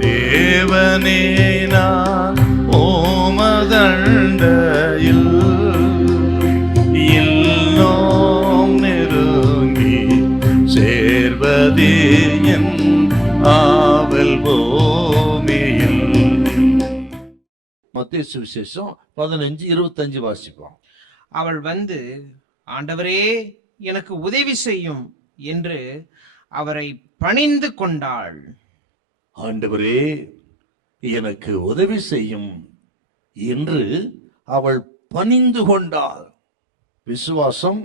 தேவனே நான் ஓமதண்டையில் இன்னும் நெருங்கி சேர்வதே என் ஆவல் பூமியில். மத்தேயு சுவிசேஷம் 15:25 வாசிப்போம். அவள் வந்து, ஆண்டவரே எனக்கு உதவி செய்யும் என்று அவரை பணிந்து கொண்டாள். ஆண்டவரே எனக்கு உதவி செய்யும் என்று அவள் பணிந்து கொண்டாள். விசுவாசம்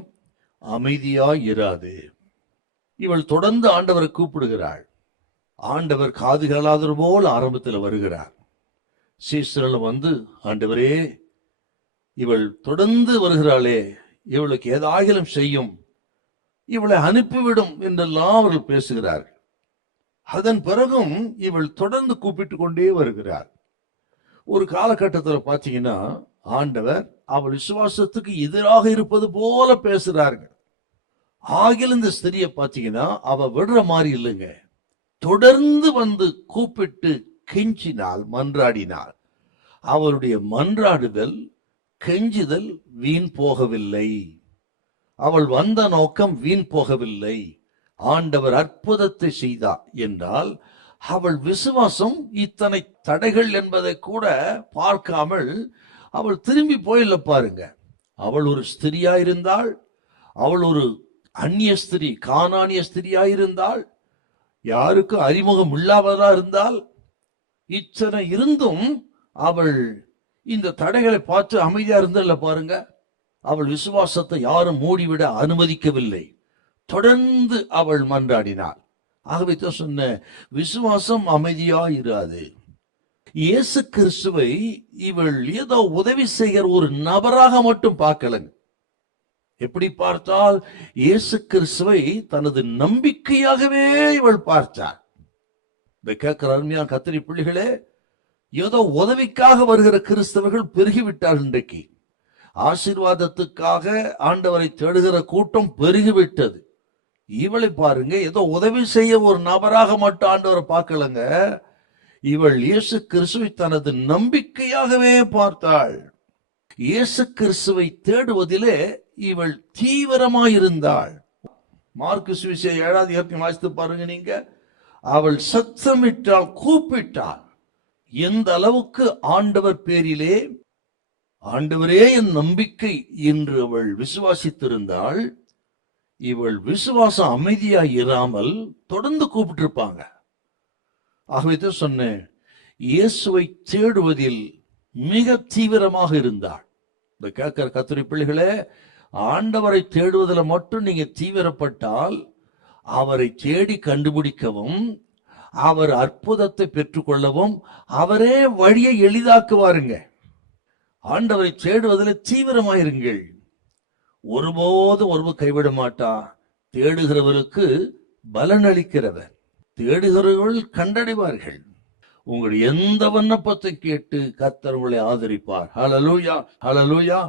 அமைதியாய் இராது. இவள் தொடர்ந்து ஆண்டவரை கூப்பிடுகிறாள். ஆண்டவர் காது கேளாதவர் போல் ஆரம்பத்தில் வருகிறார். சீசர்கள் வந்து, ஆண்டவரே இவள் தொடர்ந்து வருகிறாளே, இவளுக்கு ஏதாகிலும் செய்யும், இவளை அனுப்பிவிடும் என்றெல்லாம் அவர்கள் பேசுகிறார்கள். அதன் பிறகும் இவள் தொடர்ந்து கூப்பிட்டு கொண்டே வருகிறார். ஒரு காலகட்டத்தில் பார்த்தீங்கன்னா ஆண்டவர் அவள் விசுவாசத்துக்கு எதிராக இருப்பது போல பேசுறார்கள். ஆகில இந்த ஸ்திரியை பார்த்தீங்கன்னா அவ விடுற மாதிரி இல்லைங்க. தொடர்ந்து வந்து கூப்பிட்டு கெஞ்சினாள், மன்றாடினாள். அவருடைய மன்றாடுதல், கெஞ்சுதல் வீண் போகவில்லை. அவள் வந்த நோக்கம் வீண் போகவில்லை. ஆண்டவர் அற்புதத்தை செய்தார் என்றால் அவள் விசுவாசம் இத்தனை தடைகள் என்பதை கூட பார்க்காமல் அவள் திரும்பி போயில்ல பாருங்க. அவள் ஒரு ஸ்திரியாயிருந்தாள். அவள் ஒரு அந்நிய ஸ்திரி, கானானிய ஸ்திரியாயிருந்தாள். யாருக்கும் அறிமுகம் இல்லாததா இருந்தால். இத்தனை இருந்தும் அவள் இந்த தடைகளை பார்த்து அமைதியா இருந்தல்ல பாருங்க. அவள் விசுவாசத்தை யாரும் மூடிவிட அனுமதிக்கவில்லை. தொடர்ந்து அவள் மன்றாடினாள். ஆகவே தான் சொன்ன, விசுவாசம் அமைதியாயிராது. இயேசு கிறிஸ்துவை இவள் ஏதோ உதவி செய்கிற ஒரு நபராக மட்டும் பார்க்கலங்க. எப்படி பார்த்தால் இயேசு கிறிஸ்துவை தனது நம்பிக்கையாகவே இவள் பார்த்தாள். இந்த கேட்கிற அருமையான கத்திரி பிள்ளைகளே, ஏதோ உதவிக்காக வருகிற கிறிஸ்தவர்கள் பெருகிவிட்டார். இன்றைக்கு ஆசீர்வாதத்துக்காக ஆண்டவரை தேடுகிற கூட்டம் பெருகிவிட்டது. இவளை பாருங்க, ஏதோ உதவி செய்ய ஒரு நபராக மட்டும் ஆண்டவரை பார்க்கலங்க. இவள் இயேசு கிறிஸ்துவை தனது நம்பிக்கையாகவே பார்த்தாள். இயேசு கிறிஸ்துவை தேடுவதிலே இவள் தீவிரமாயிருந்தாள். மார்க்கு சுவிசேஷம் 7வது அதிகாரம் வாசித்து பாருங்க நீங்க. அவள் சத்தமிட்டாள், கூப்பிட்டாள். எந்த அளவுக்கு ஆண்டவர் பேரிலே, ஆண்டவரே என் நம்பிக்கை என்று அவள் விசுவாசித்திருந்தாள். இவள் விசுவாசம் அமைதியா இராமல் தொடர்ந்து கூப்பிட்டு இருப்பாங்க. ஆகவே தான் சொன்னேன், இயேசுவை தேடுவதில் மிக தீவிரமாக இருந்தாள். இந்த கேட்கிற கத்திரி பிள்ளைகளே, ஆண்டவரை தேடுவதில் மட்டும் நீங்க தீவிரப்பட்டால் அவரை தேடி கண்டுபிடிக்கவும், அவர் அற்புதத்தை பெற்றுக்கொள்ளவும் அவரே வழியை எளிதாக்குவாருங்க. ஆண்டவரை தேடுவதில் தீவிரமாயிருங்கள். ஒருபோதும் ஒருவர் கைவிட மாட்டா. தேடுகிறவருக்கு பலன் அளிக்கிறவர். தேடுகிறவர்கள் கண்டடைவார்கள். உங்களுடைய எந்த விண்ணப்பத்தை கேட்டு கர்த்தர் உங்களை ஆதரிப்பார். ஹல்லேலூயா, ஹல்லேலூயா.